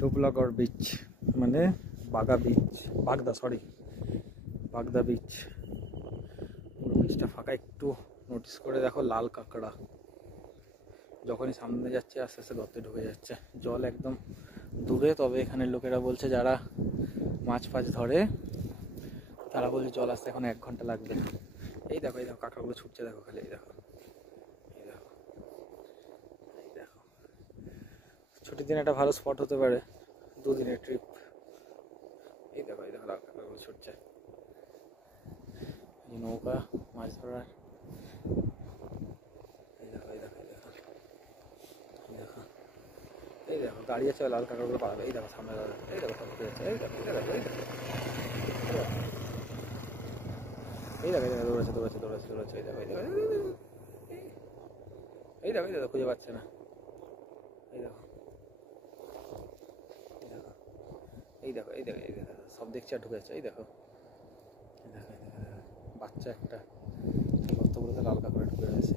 ডুবলাগড় beach মানে বাগা beach, বাগদা beach. পুরো বিচটা ফাঁকা, একটু নোটিস করে দেখো লাল কাঁকড়া। যখনই সামনে যাচ্ছে আস্তে আস্তে গর্তে ঢুকে যাচ্ছে, জল একদম দূরে। তবে এখানে লোকেরা বলছে যারা মাছ ফাছ ধরে তারা বলছে জল আসতে এখন 1 ঘন্টা লাগবে। এই দেখো কাঁকড়াগুলো ছুটছে, দেখো খালি, এই দেখো ছুটির দিন একটা ভালো স্পট হতে পারে, 2 দিনের ট্রিপ। এই দেখো লাল কাঁকড়াগুলো ছুটছে। এই নৌকা মাছ ধরার, এই দেখো দাঁড়িয়ে আছে লাল কাঁকড়াগুলো পালাবে। এই দেখো সামনে দাঁড়াবে, এই দেখো সব যাচ্ছে, এই দেখো দৌড়াচ্ছে, এই দেখো খুঁজে পাচ্ছে না। এই দেখো সব দেখছে আর ঢুকে যাচ্ছে। এই দেখো বাচ্চা একটা গর্তগুলোতে লাল কাঁকড়া ঢুকে রয়েছে।